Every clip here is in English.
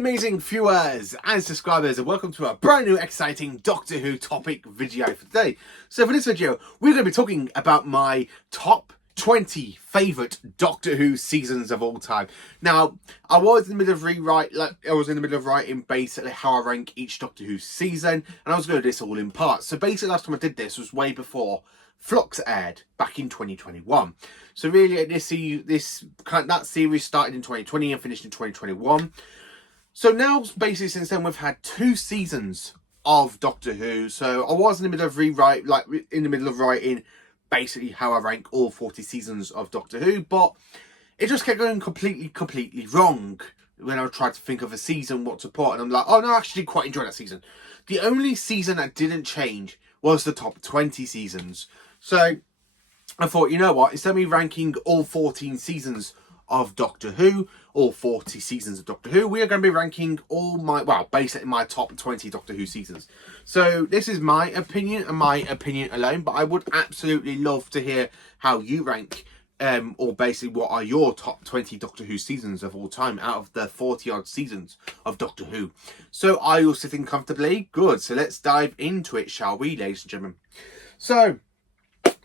amazing viewers and subscribers, and welcome to a brand new exciting Doctor Who topic video for today. So for this video, we're going to be talking about my top 20 favourite Doctor Who seasons of all time. Now, I was in the middle of writing basically how I rank each Doctor Who season, and I was going to do this all in parts. So basically, last time I did this was way before Flux aired back in 2021. So really, that series started in 2020 and finished in 2021. So now, basically, since then, we've had 2 seasons of Doctor Who. So I was in the middle of writing basically how I rank all 40 seasons of Doctor Who, but it just kept going completely wrong when I tried to think of a season, what to put, and I'm like, oh no, I actually quite enjoyed that season. The only season that didn't change was the top 20 seasons. So I thought, you know what, instead of me ranking all 14 seasons of Doctor Who, all 40 seasons of Doctor Who, we are going to be ranking basically my top 20 Doctor Who seasons. So this is my opinion and my opinion alone, but I would absolutely love to hear how you rank, or basically what are your top 20 Doctor Who seasons of all time out of the 40 odd seasons of Doctor Who. So are you sitting comfortably? Good. So let's dive into it, shall we, ladies and gentlemen? So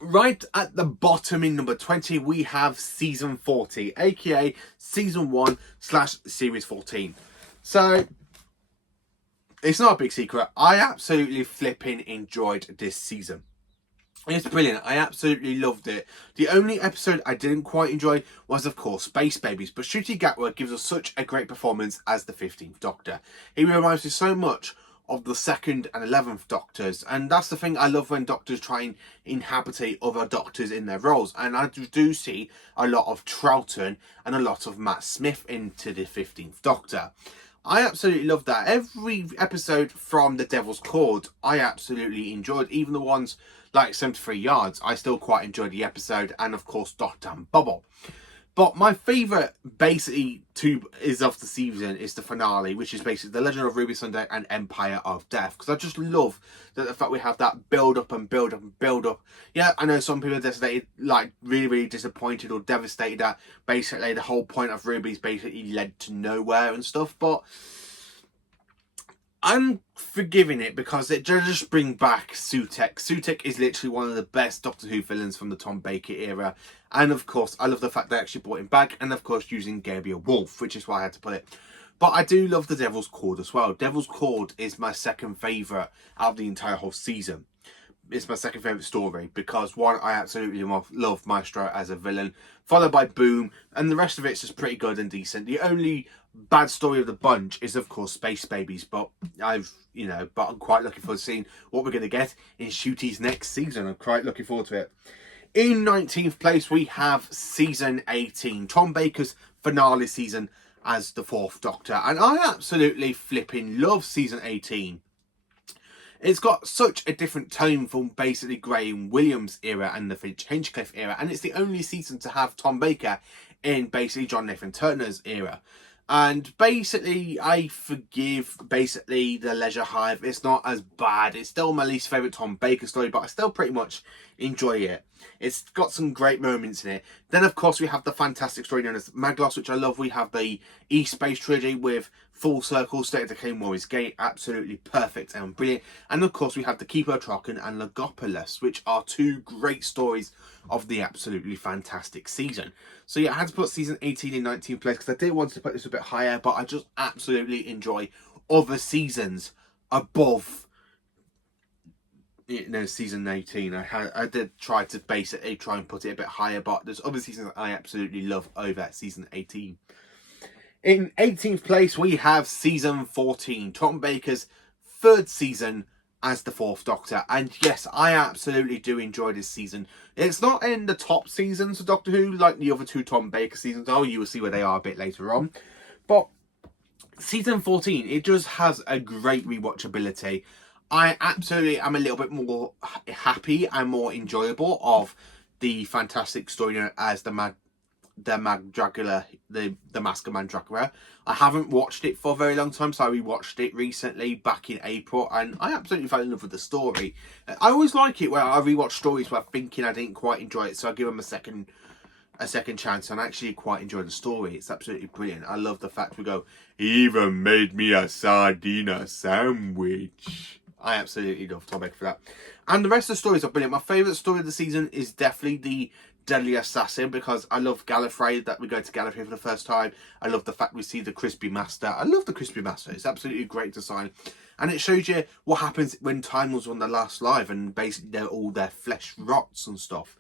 right at the bottom in number 20, we have season 40, aka season 1/series 14. So it's not a big secret, I absolutely flipping enjoyed this season. It's brilliant. I absolutely loved it. The only episode I didn't quite enjoy was, of course, Space Babies. But Ncuti Gatwa gives us such a great performance as the 15th Doctor. He reminds me so much of the 2nd and 11th Doctors. And that's the thing I love when Doctors try and inhabitate other Doctors in their roles. And I do see a lot of Troughton and a lot of Matt Smith into the 15th Doctor. I absolutely love that. Every episode from The Devil's Cord, I absolutely enjoyed. Even the ones like 73 Yards, I still quite enjoyed the episode. And of course, Doctor and Bubble. But my favourite, basically, of the season is the finale, which is basically The Legend of Ruby Sunday and Empire of Death. Because I just love the fact we have that build up and build up and build up. Yeah, I know some people are really disappointed or devastated that basically the whole point of Ruby's basically led to nowhere and stuff. But I'm forgiving it because it just bring back Sutekh. Sutekh is literally one of the best Doctor Who villains from the Tom Baker era. And of course, I love the fact they actually brought him back. And of course, using Gabriel Wolf, which is why I had to put it. But I do love the Devil's Cord as well. Devil's Cord is my second favourite out of the entire whole season. It's my second favourite story because, one, I absolutely love Maestro as a villain, followed by Boom, and the rest of it's just pretty good and decent. The only bad story of the bunch is, of course, Space Babies, but I'm quite looking forward to seeing what we're going to get in Ncuti's next season. I'm quite looking forward to it. In 19th place, we have season 18, Tom Baker's finale season as the 4th Doctor, and I absolutely flipping love season 18. It's got such a different tone from basically Graham Williams era and the Finch Hinchcliffe era, and it's the only season to have Tom Baker in basically John Nathan Turner's era. And basically, I forgive basically The Leisure Hive. It's not as bad. It's still my least favourite Tom Baker story, but I still pretty much enjoy it. It's got some great moments in it. Then, of course, we have the fantastic story known as Maglos, which I love. We have the E-Space trilogy with Full Circle, State of Decay, Warriors Gate. Absolutely perfect and brilliant. And, of course, we have the Keeper of Traken and Logopolis, which are 2 great stories of the absolutely fantastic season. So, yeah, I had to put season 18 in 19th place because I did want to put this a bit higher, but I just absolutely enjoy other seasons above season 18. I did try to basically try and put it a bit higher, but there's other seasons that I absolutely love over season 18. In 18th place, we have season 14, Tom Baker's 3rd season as the 4th Doctor. And yes, I absolutely do enjoy this season. It's not in the top seasons of Doctor Who like the other 2 Tom Baker seasons. Oh, you will see where they are a bit later on. But season 14, it just has a great rewatchability. I absolutely am a little bit more happy and more enjoyable of the fantastic story known as the Dracula, the Mask of Mandragora. I haven't watched it for a very long time, so I rewatched it recently back in April, and I absolutely fell in love with the story. I always like it when I rewatch stories where I'm thinking I didn't quite enjoy it, so I give them a second a second chance and actually quite enjoy the story. It's absolutely brilliant. I love the fact we go, he even made me a sardina sandwich. I absolutely love Tom Baker for that. And the rest of the stories are brilliant. My favourite story of the season is definitely the Deadly Assassin, because I love Gallifrey, that we go to Gallifrey for the first time. I love the fact we see the Crispy Master. I love the Crispy Master. It's absolutely a great design. And it shows you what happens when Time Lords on their last life and basically all their flesh rots and stuff.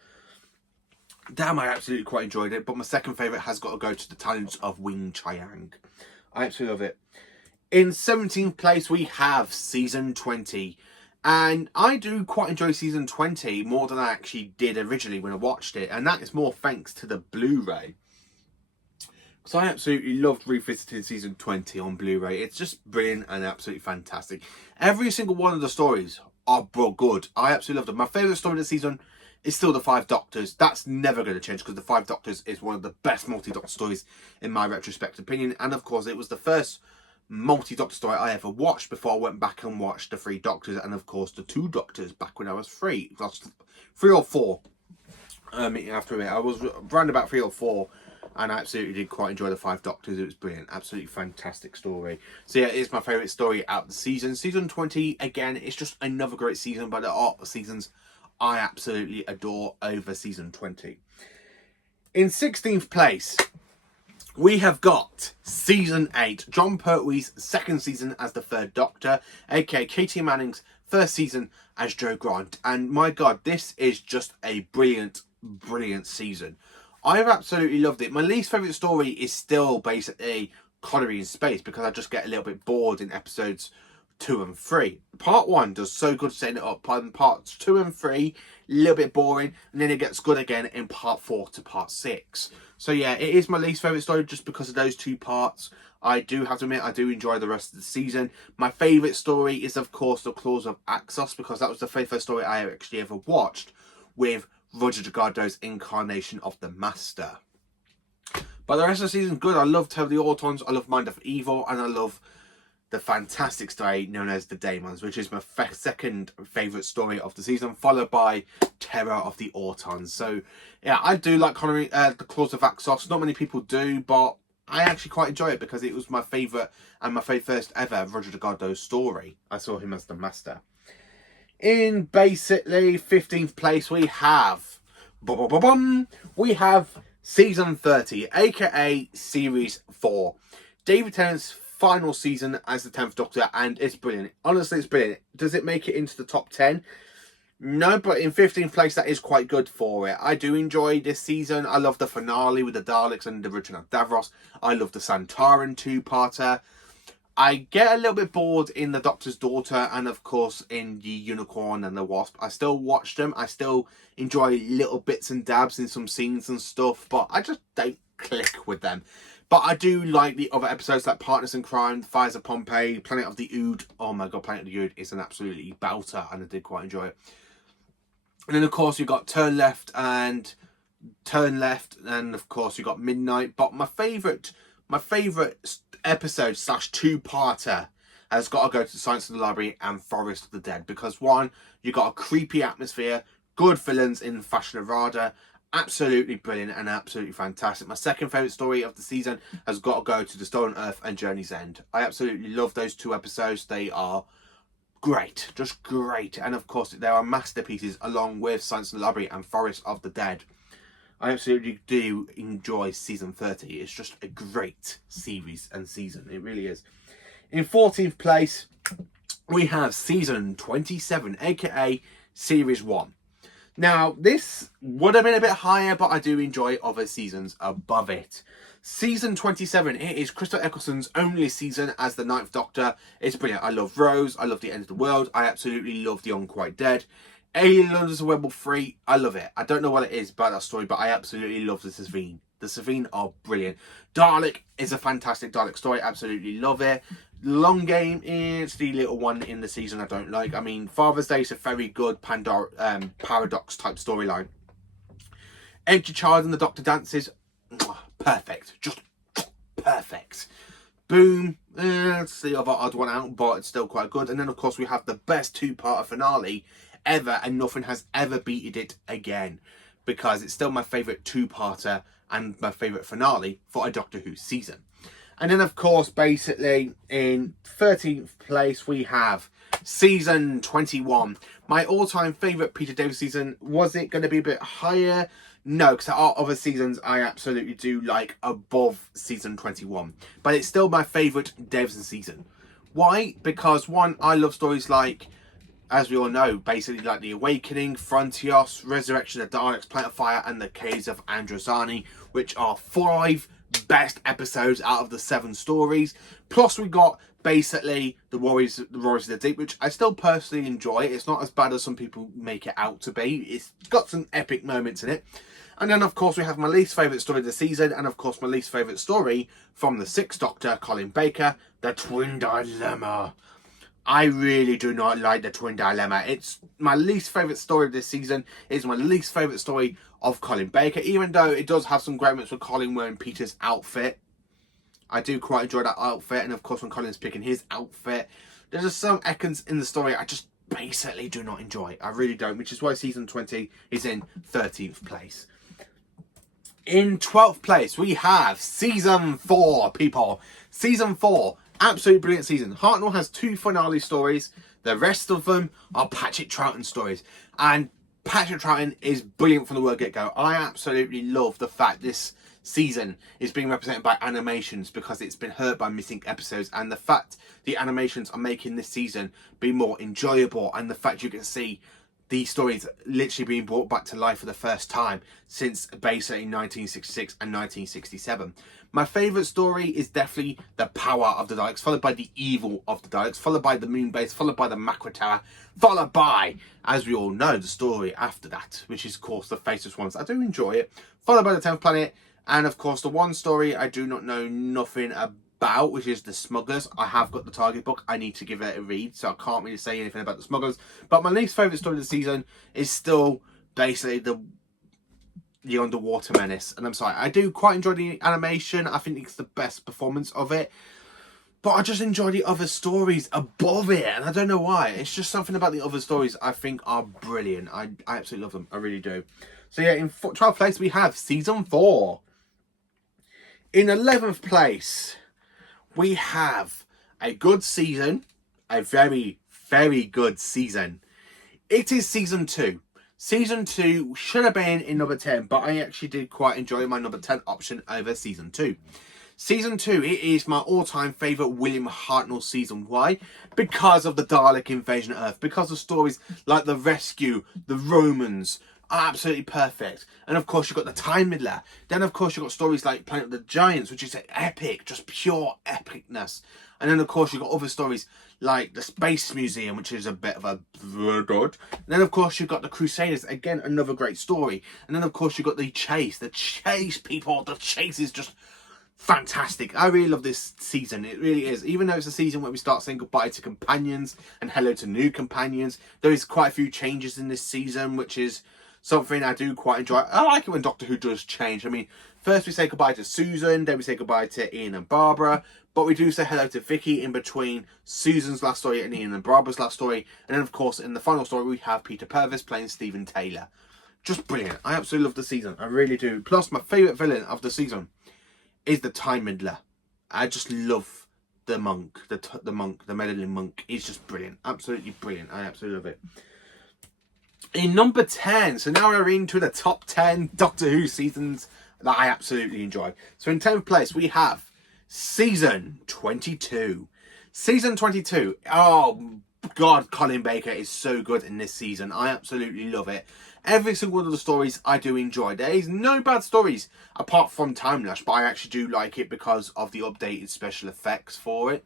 Damn, I absolutely quite enjoyed it. But my second favourite has got to go to the talents of Wing Chiang. I absolutely love it. In 17th place, we have Season 20. And I do quite enjoy Season 20 more than I actually did originally when I watched it. And that is more thanks to the Blu-ray. Because I absolutely loved revisiting Season 20 on Blu-ray. It's just brilliant and absolutely fantastic. Every single one of the stories are good. I absolutely love them. My favourite story of the season is still the Five Doctors. That's never going to change, because the Five Doctors is one of the best multi-doctor stories in my retrospective opinion. And of course, it was the first multi-doctor story I ever watched before I went back and watched the Three Doctors and of course the Two Doctors back when I was 3 or 4. After it, I was around about 3 or 4, and I absolutely did quite enjoy the Five Doctors. It was brilliant, absolutely fantastic story. So yeah, it's my favourite story out of the season. Season 20, again, it's just another great season, but there are seasons I absolutely adore over Season 20. In 16th place, we have got Season 8, Jon Pertwee's second season as the Third Doctor, aka Katie Manning's first season as Jo Grant. And my God, this is just a brilliant, brilliant season. I've absolutely loved it. My least favourite story is still basically Connery in Space, because I just get a little bit bored in episodes 2 and 3. Part 1 does so good setting it up. Parts 2 and 3, a little bit boring, and then it gets good again in part 4 to part 6. So yeah, it is my least favourite story just because of those 2 parts. I do have to admit, I do enjoy the rest of the season. My favourite story is, of course, The Claws of Axos, because that was the very first story I actually ever watched with Roger Delgado's incarnation of the Master. But the rest of the season, good. I love Terror of the Autons, I love Mind of Evil, and I love the fantastic story known as The Daemons, which is my second favourite story of the season, followed by Terror of the Autons. So yeah, I do like Connery, The Claws of Axos. Not many people do, but I actually quite enjoy it because it was my favourite and my first ever Roger Delgado story. I saw him as the Master. In basically 15th place, we have Season 30, aka Series 4. David Tennant's final season as the 10th Doctor, and it's brilliant. Honestly, it's brilliant. Does it make it into the top 10? No, but in 15th place, that is quite good for it. I do enjoy this season. I love the finale with the Daleks and the return of Davros. I love the Santaran 2-parter. I get a little bit bored in The Doctor's Daughter and, of course, in The Unicorn and the Wasp. I still watch them. I still enjoy little bits and dabs in some scenes and stuff, but I just don't click with them. But I do like the other episodes like Partners in Crime, Fires of Pompeii, Planet of the Ood. Oh my God, Planet of the Ood is an absolutely belter, and I did quite enjoy it. And then, of course, you've got Turn Left, and of course, you've got Midnight. But my favourite episode / 2-parter has got to go to Science of the Library and Forest of the Dead, because one, you got a creepy atmosphere, good villains in Fashion Arada, absolutely brilliant and absolutely fantastic. My second favourite story of the season has got to go to The Stolen Earth and Journey's End. I absolutely love those 2 episodes. They are great, just great. And of course, there are masterpieces along with Science of the Library and Forest of the Dead. I absolutely do enjoy Season 30. It's just a great series and season. It really is. In 14th place, we have Season 27, aka Series 1. Now, this would have been a bit higher, but I do enjoy other seasons above it. Season 27, it is Christopher Eccleston's only season as the 9th Doctor. It's brilliant. I love Rose. I love The End of the World. I absolutely love The Unquite Dead. Alien London's a Werewolf 3, I love it. I don't know what it is about that story, but I absolutely love the Savine. The Savine are brilliant. Dalek is a fantastic Dalek story, absolutely love it. Long Game is the little one in the season I don't like. I mean, Father's Day is a very good paradox type storyline. Empty Child and the Doctor Dances, perfect, just perfect. Boom, it's the other odd one out, but it's still quite good. And then, of course, we have the best 2-parter finale ever, and nothing has ever beaten it again. because it's still my favourite two-parter and my favourite finale for a Doctor Who season. And then, of course, basically in 13th place, we have season 21. My all-time favourite Peter Davison season. Was it going to be a bit higher? No, because there are other seasons I absolutely do like above season 21. But it's still my favourite Davison season. Why? Because, one, I love stories like, as we all know, basically like The Awakening, Frontios, Resurrection of Daleks, Planet of Fire, and The Caves of Androzani, which are 5 best episodes out of the 7 stories. Plus we got basically the Warriors of the Deep, which I still personally enjoy. It's not as bad as some people make it out to be. It's got some epic moments in it. And then of course we have my least favourite story of the season, and of course my least favourite story from the 6th Doctor, Colin Baker, The Twin Dilemma. I really do not like The Twin Dilemma. It's my least favourite story of this season. It's my least favourite story of Colin Baker, even though it does have some great moments with Colin wearing Peter's outfit. I do quite enjoy that outfit, and of course when Colin's picking his outfit, there's just some echoes in the story I just basically do not enjoy. I really don't, which is why season 20 is in 13th place. In 12th place, we have season 4, people. Season 4, absolutely brilliant season. Hartnell has 2 finale stories. The rest of them are Patrick Troughton stories. And Patrick Troughton is brilliant from the word get-go. I absolutely love the fact this season is being represented by animations, because it's been hurt by missing episodes, and the fact the animations are making this season be more enjoyable, and the fact you can see these stories literally being brought back to life for the first time since basically 1966 and 1967. My favourite story is definitely The Power of the Daleks, followed by The Evil of the Daleks, followed by The Moon Base, followed by The Macra Tower, followed by, as we all know, the story after that, which is of course The Faceless Ones. I do enjoy it. Followed by The 10th Planet, and of course the one story I do not know nothing about, which is The Smugglers. I have got the Target book. I need to give it a read, so I can't really say anything about The Smugglers. But my least favourite story of the season is still basically the Underwater Menace. And I'm sorry, I do quite enjoy the animation. I think it's the best performance of it. But I just enjoy the other stories above it, and I don't know why. It's just something about the other stories I think are brilliant. I absolutely love them. I really do. So yeah, in 12th place we have season 4. In 11th place, we have a good season, a very, very good season. It is season 2. Season 2 should have been in number 10, but I actually did quite enjoy my number 10 option over season 2. Season 2, it is my all-time favourite William Hartnell season. Why? Because of the Dalek invasion of Earth. Because of stories like The Rescue, The Romans, are absolutely perfect. And of course you've got The Time Midler. Then of course you've got stories like Planet of the Giants, which is epic, just pure epicness. And then of course you've got other stories like The Space Museum, which is a bit of a good. And then of course you've got The Crusaders, again another great story. And then of course you've got The Chase. The Chase, people, The Chase is just fantastic. I really love this season. It really is. Even though it's a season where we start saying goodbye to companions and hello to new companions, there is quite a few changes in this season, which is something I do quite enjoy. I like it when Doctor Who does change. I mean, first we say goodbye to Susan, then we say goodbye to Ian and Barbara, but we do say hello to Vicky in between Susan's last story and Ian and Barbara's last story. And then, of course, in the final story, we have Peter Purvis playing Stephen Taylor. Just brilliant. I absolutely love the season. I really do. Plus, my favourite villain of the season is the Time Midler. I just love the monk, the monk, the meddling monk. He's just brilliant. Absolutely brilliant. I absolutely love it. In number 10, so now we're into the top 10 Doctor Who seasons that I absolutely enjoy. So in 10th place, we have season 22. Season 22. Oh, God, Colin Baker is so good in this season. I absolutely love it. Every single one of the stories I do enjoy. There is no bad stories apart from Time Lash, but I actually do like it because of the updated special effects for it.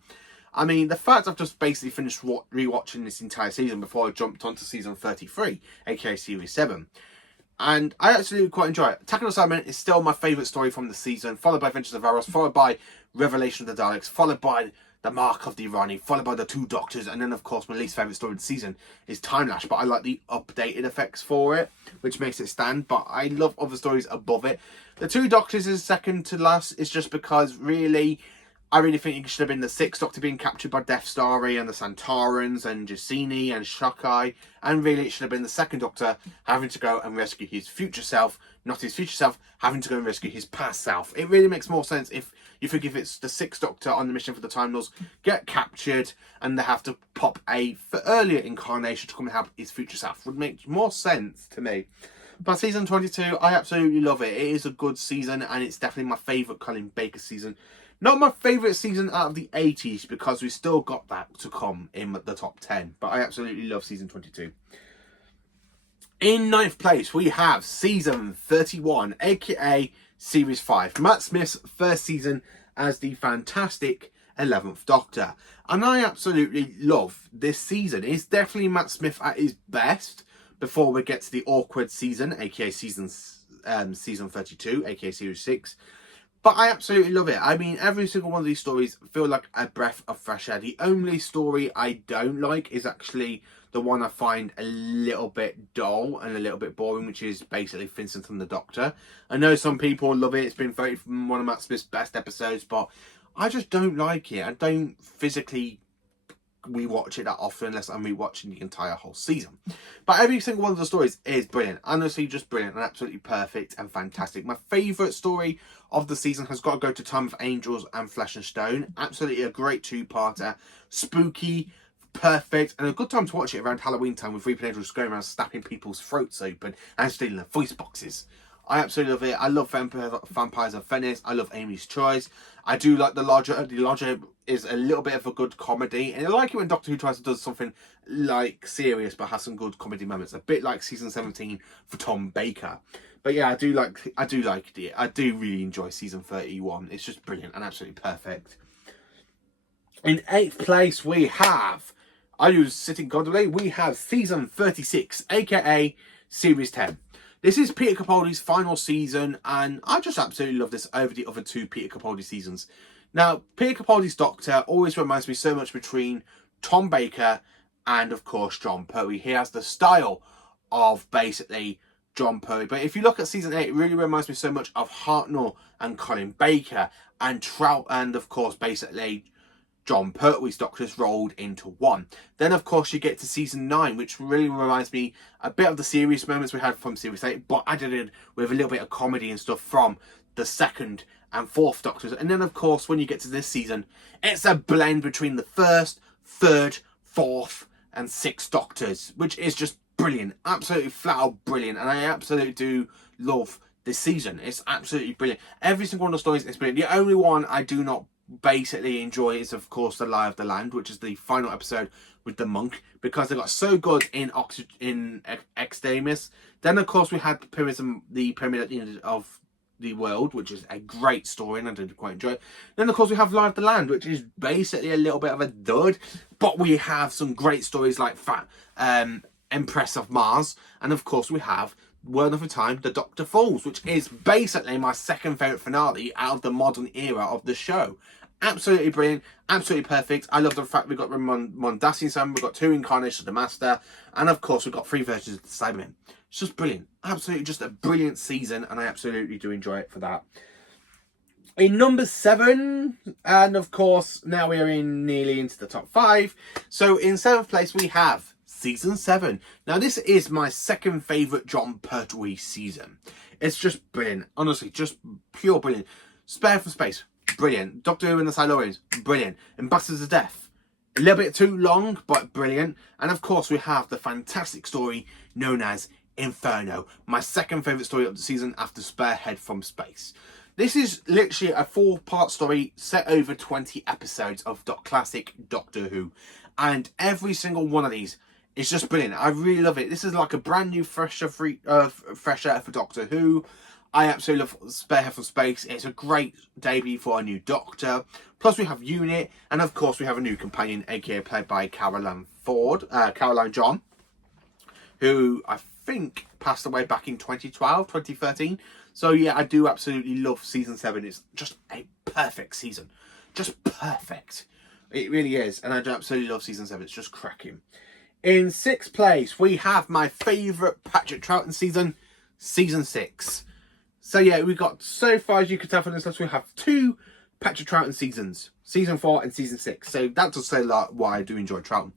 I mean, the fact I've just basically finished rewatching this entire season before I jumped onto season 33, aka series 7. And I actually quite enjoy it. Attack on the Cybermen is still my favourite story from the season, followed by Adventures of Varos, followed by Revelation of the Daleks, followed by The Mark of the Irani, followed by The Two Doctors, and then of course my least favourite story of the season is Time Lash, but I like the updated effects for it, which makes it stand, but I love other stories above it. The Two Doctors is second to last, is just because really I really think it should have been the Sixth Doctor being captured by Death Starry and the Santarans and Jacini and Shokai, and really it should have been the Second Doctor having to go and rescue his future self, not his future self, having to go and rescue his past self. It really makes more sense if you think if it's the Sixth Doctor on the mission for the Time Lords get captured and they have to pop a earlier incarnation to come and help his future self. Would make more sense to me. But season 22, I absolutely love it. It is a good season, and it's definitely my favourite Colin Baker season. Not my favourite season out of the 80s, because we still got that to come in the top 10. But I absolutely love season 22. In 9th place, we have season 31, aka series 5. Matt Smith's first season as the fantastic 11th Doctor. And I absolutely love this season. It's definitely Matt Smith at his best before we get to the awkward season, aka season 32, aka series 6. But I absolutely love it. I mean, every single one of these stories feel like a breath of fresh air. The only story I don't like is actually the one I find a little bit dull and a little bit boring, which is basically Vincent and the Doctor. I know some people love it. It's been voted one of Matt Smith's best episodes, but I just don't like it. I don't physically rewatch it that often unless I'm rewatching the entire whole season. But every single one of the stories is brilliant. Honestly, just brilliant and absolutely perfect and fantastic. My favourite story of the season has got to go to Time of Angels and Flesh and Stone. Absolutely a great two-parter. Spooky, perfect, and a good time to watch it around Halloween time with Reaper Angels going around snapping people's throats open and stealing their voice boxes. I absolutely love it. I love Vampires of Venice. I love Amy's Choice. I do like The Lodger. The Lodger is a little bit of a good comedy. And I like it when Doctor Who tries to do something like serious but has some good comedy moments. A bit like season 17 for Tom Baker. But yeah, I do like it. I do really enjoy season 31. It's just brilliant and absolutely perfect. In 8th place we have, I was sitting godly, we have season 36, aka series 10. This is Peter Capaldi's final season, and I just absolutely love this over the other two Peter Capaldi seasons. Now, Peter Capaldi's Doctor always reminds me so much between Tom Baker and, of course, John Pertwee. He has the style of basically John Pertwee. But if you look at season 8, it really reminds me so much of Hartnell and Colin Baker and Trout and, of course, basically John Pertwee's Doctors rolled into one. Then, of course, you get to season 9, which really reminds me a bit of the serious moments we had from series 8, but added in with a little bit of comedy and stuff from the 2nd and 4th Doctors. And then, of course, when you get to this season, it's a blend between the 1st, 3rd, 4th, and 6th Doctors, which is just brilliant. Absolutely flat out brilliant. And I absolutely do love this season. It's absolutely brilliant. Every single one of the stories is brilliant. The only one I do not basically enjoy is, of course, The Lie of the Land, which is the final episode with the monk, because they got so good in Extremis. Then, of course, we had the Pyramid at the End of the World, which is a great story, and I did quite enjoy it. Then, of course, we have Lie of the Land, which is basically a little bit of a dud, but we have some great stories like Empress of Mars, and, of course, we have Word of a Time, The Doctor Falls, which is basically my second favourite finale out of the modern era of the show. Absolutely brilliant, absolutely perfect. I love the fact we've got Mondasian Sun, we've got 2 incarnations of the Master, and of course we've got 3 versions of the Cybermen. It's just brilliant. Absolutely just a brilliant season, and I absolutely do enjoy it for that. In number 7, and of course now we're nearly into the top 5. So in 7th place we have season 7. Now this is my second favourite John Pertwee season. It's just brilliant. Honestly, just pure brilliant. Spare from Space, brilliant. Doctor Who and the Silurians, brilliant. Ambassadors of Death, a little bit too long, but brilliant. And of course we have the fantastic story known as Inferno, my second favourite story of the season after Sparehead from Space. This is literally a 4-part story set over 20 episodes of classic Doctor Who. And every single one of these is just brilliant. I really love it. This is like a brand new fresh air for Doctor Who. I absolutely love Sparehead from Space. It's a great debut for a new Doctor. Plus we have Unit, and of course we have a new companion, aka played by Caroline John, who I think passed away back in 2012, 2013. So yeah, I do absolutely love season 7. It's just a perfect season. Just perfect. It really is. And I do absolutely love season 7. It's just cracking. In 6th place, we have my favourite Patrick Troughton season, season 6. So yeah, we got, so far as you can tell from this list, we have 2 Patrick Troughton seasons. Season 4 and Season 6. So that does say a lot why I do enjoy Troughton.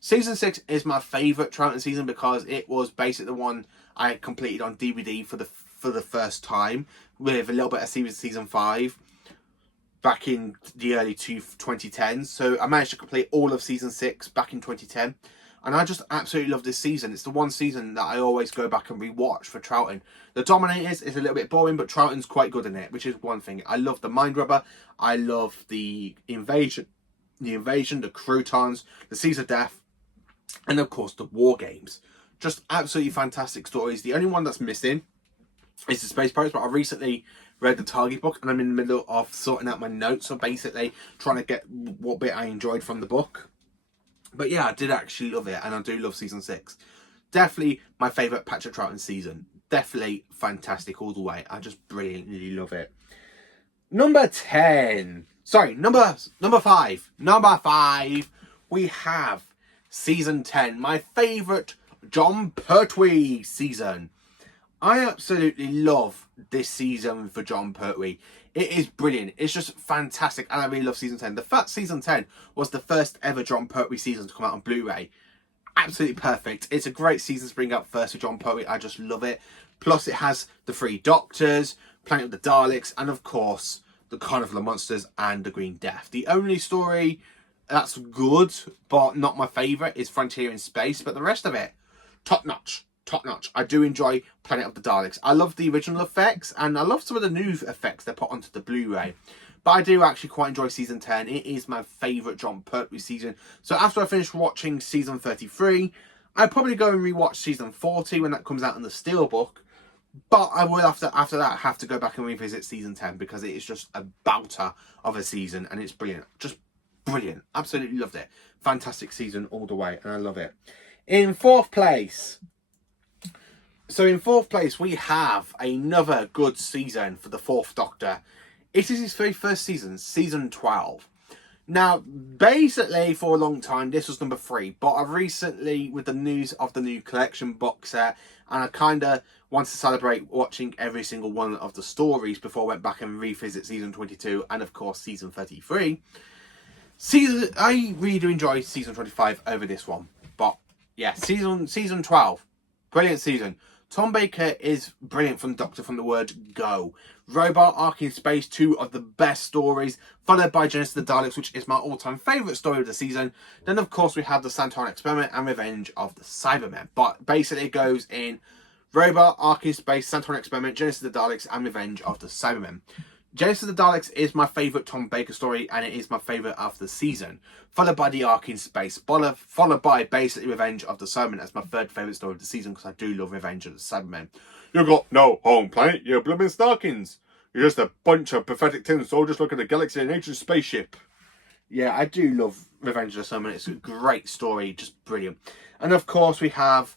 Season 6 is my favourite Troughton season because it was basically the one I completed on DVD for the first time, with a little bit of season 5 back in the early 2010s. So I managed to complete all of Season 6 back in 2010. And I just absolutely love this season. It's the one season that I always go back and rewatch for Troughton. The Dominators is a little bit boring, but Troughton's quite good in it, which is one thing. I love the Mind Rubber. I love the Invasion, the Croutons, the Seas of Death, and of course the War Games. Just absolutely fantastic stories. The only one that's missing is the Space Pirates, but I recently read the Target book and I'm in the middle of sorting out my notes. So basically trying to get what bit I enjoyed from the book. But yeah, I did actually love it, and I do love Season 6. Definitely my favourite Patrick Troughton season. Definitely fantastic all the way. I just brilliantly love it. Number 10. Sorry, number 5. Number 5, we have Season 10. My favourite Jon Pertwee season. I absolutely love this season for Jon Pertwee. It is brilliant. It's just fantastic. And I really love Season 10. The fact Season 10 was the first ever Jon Pertwee season to come out on Blu-ray. Absolutely perfect. It's a great season to bring up first for Jon Pertwee. I just love it. Plus it has the 3 Doctors, Planet of the Daleks, and of course the Carnival of Monsters and the Green Death. The only story that's good, but not my favourite, is Frontier in Space. But the rest of it, top notch. Top notch. I do enjoy Planet of the Daleks. I love the original effects, and I love some of the new effects they put onto the Blu-ray. But I do actually quite enjoy Season 10. It is my favourite Jon Pertwee season. So after I finish watching Season 33, I'd probably go and rewatch Season 40 when that comes out in the Steelbook. But I will, after that, have to go back and revisit Season 10 because it is just a belter of a season, and it's brilliant. Just brilliant. Absolutely loved it. Fantastic season all the way, and I love it. In 4th place... So in 4th place, we have another good season for the 4th Doctor. It is his very first season, Season 12. Now, basically, for a long time, this was number 3. But I've recently, with the news of the new collection box set, and I kind of wanted to celebrate watching every single one of the stories before I went back and revisit Season 22 and, of course, Season 33. I really do enjoy Season 25 over this one. But, yeah, Season 12. Brilliant season. Tom Baker is brilliant from Doctor from the word go. Robot, Ark in Space, 2 of the best stories, followed by Genesis of the Daleks, which is my all-time favourite story of the season. Then, of course, we have the Santoran Experiment and Revenge of the Cybermen. But basically it goes in Robot, Ark in Space, Santoran Experiment, Genesis of the Daleks, and Revenge of the Cybermen. Genesis of the Daleks is my favourite Tom Baker story, and it is my favourite of the season. Followed by the Ark in Space, followed by basically Revenge of the Cybermen as my 3rd favourite story of the season, because I do love Revenge of the Cybermen. You got no home planet, you're blooming Starkins. You're just a bunch of pathetic tin soldiers looking at a galaxy in an ancient spaceship. Yeah, I do love Revenge of the Cybermen. It's a great story, just brilliant. And of course we have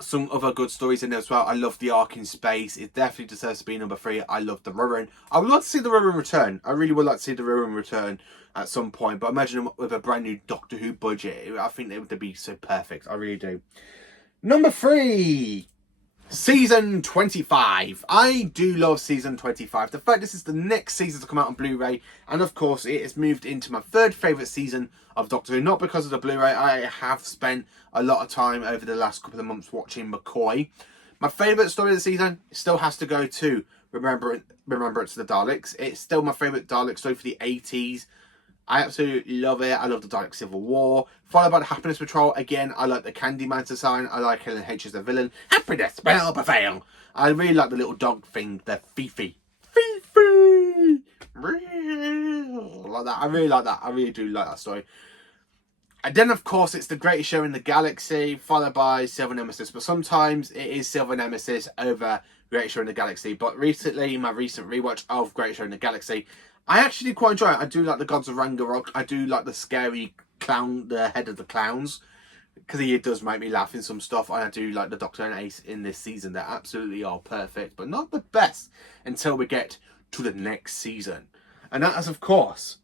some other good stories in there as well. I love the Ark in Space. It definitely deserves to be number 3. I love the Rurin. I would like to see the Rurin return. I really would like to see the Rurin return at some point. But imagine with a brand new Doctor Who budget, I think they would be so perfect. I really do. Number 3. Season 25. I do love Season 25. The fact this is the next season to come out on Blu-ray, and of course it has moved into my 3rd favourite season of Doctor Who, not because of the Blu-ray. I have spent a lot of time over the last couple of months watching McCoy. My favourite story of the season still has to go to Remembrance of the Daleks. It's still my favourite Dalek story for the 80s. I absolutely love it. I love the Dalek Civil War. Followed by the Happiness Patrol. Again, I like the Candyman design. I like Helen H as the villain. Happiness Spell Prevail. I really like the little dog thing, the Fifi. Fifi! Like that. I really like that. I really do like that story. And then, of course, it's The Greatest Show in the Galaxy, followed by Silver Nemesis. But sometimes it is Silver Nemesis over Greatest Show in the Galaxy. But recently, my recent rewatch of Greatest Show in the Galaxy, I actually quite enjoy it. I do like the Gods of Ragnarok. I do like the scary clown, the head of the clowns, because he does make me laugh in some stuff. And I do like the Doctor and Ace in this season. They absolutely are perfect, but not the best until we get to the next season. And that, as of course,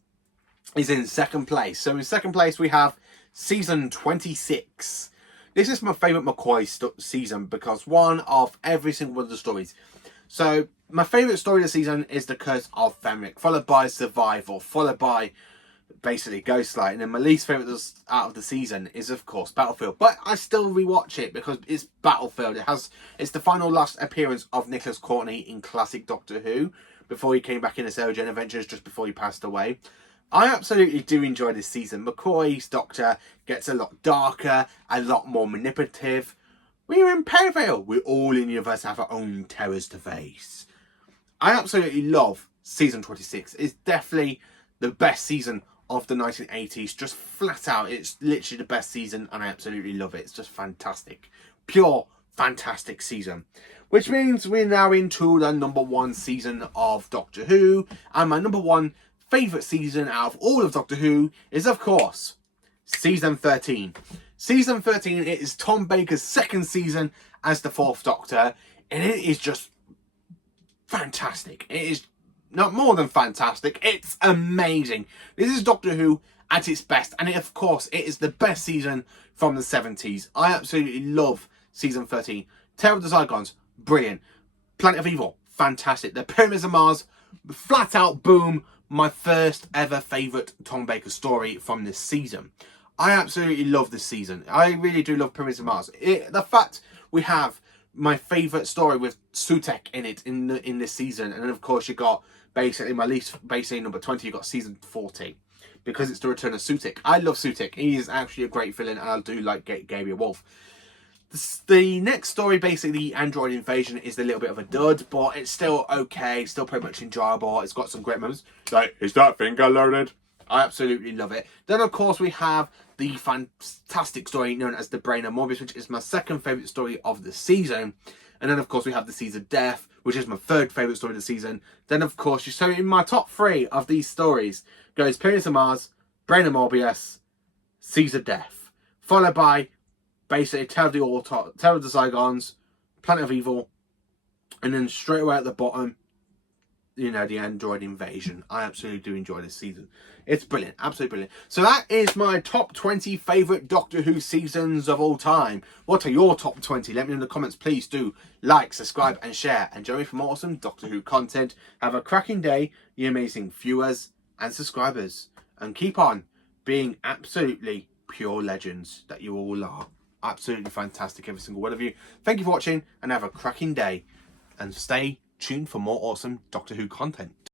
is in 2nd place. So in 2nd place, we have Season 26. This is my favourite McCoy season because one of every single one of the stories. So My favourite story of the season is The Curse of Fenric, followed by Survival, followed by basically Ghostlight, and then my least favourite out of the season is of course Battlefield. But I still rewatch it because it's Battlefield. It's the final last appearance of Nicholas Courtney in classic Doctor Who before he came back in Assault Gen Adventures just before he passed away. I absolutely do enjoy this season. McCoy's Doctor gets a lot darker, a lot more manipulative. We're in Perivale. We're all in the universe have our own terrors to face. I absolutely love season 26. It's definitely the best season of the 1980s. Just flat out, it's literally the best season, and I absolutely love it. It's just fantastic. Pure, fantastic season. Which means we're now into the number 1 season of Doctor Who, and my number 1 favourite season out of all of Doctor Who is, of course, season 13. Season 13, it is Tom Baker's second season as the 4th Doctor, and it is just fantastic. It is not more than fantastic, it's amazing. This is Doctor Who at its best, and of course it is the best season from the 70s. I absolutely love season 13. Terror of the Zygons, brilliant. Planet of Evil, fantastic. The Pyramids of Mars, flat out boom, my first ever favourite Tom Baker story from this season. I absolutely love this season. I really do love Pyramids of Mars. The fact we have my favourite story with Sutekh in it in this season, and then of course you got basically my least, basically number 20, you got season 40 because it's the return of Sutekh. I love Sutekh. He is actually a great villain, and I do like Gabriel Wolf. The next story, basically the Android Invasion, is a little bit of a dud, but it's still okay, still pretty much enjoyable. It's got some great moments. Like, is that finger loaded? I absolutely love it. Then of course we have the fantastic story known as The Brain of Morbius, which is my second favourite story of the season. And then of course we have The Seeds of Death, which is my third favourite story of the season. Then of course, so in my top 3 of these stories goes Pyramids of Mars, Brain of Morbius, Seeds of Death, followed by basically Terror of the Zygons, Planet of Evil, and then straight away at the bottom, you know, the Android Invasion. I absolutely do enjoy this season. It's brilliant, absolutely brilliant. So that is my top 20 favourite Doctor Who seasons of all time. What are your top 20? Let me know in the comments. Please do like, subscribe and share. And join me for more awesome Doctor Who content. Have a cracking day, you amazing viewers and subscribers. And keep on being absolutely pure legends that you all are. Absolutely fantastic, every single one of you. Thank you for watching and have a cracking day. And stay tuned for more awesome Doctor Who content.